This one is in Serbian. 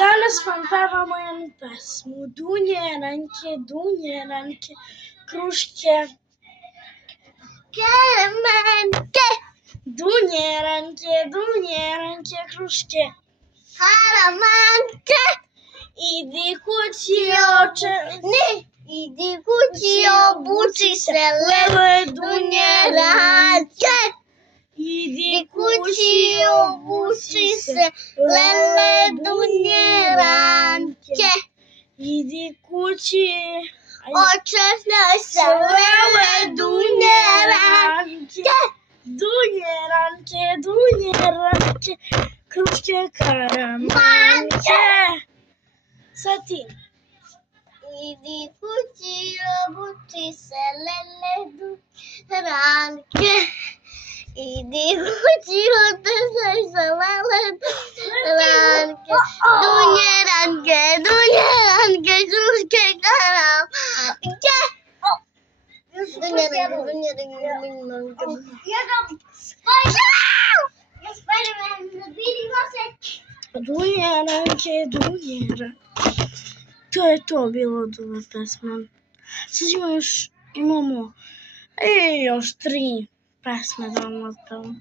Danas vam pevamo jednu pesmu. Dunje, ranke, kruške, Karamanke, dunje, ranke, kruške. karamanke, Idi kući, oče, idi kući, obuči se, lele dunje ranke. idi Kući, obuči se, lele dunje ranke. idi kući, Oče se, lele dunje ranke. Dunje ranke, kruške, karamanke. Sad ti. Idi kući, obuči se, lele dunje ranke. Idi kući, obuči se, lele ranke. Dunje ranke, kruške, karamanke. Dunje ranke. Spider-Man, vidimo se. Dunje ranke. To je to bilo od ove pesme. Sad imamo još 3 pesme da vam otpevam.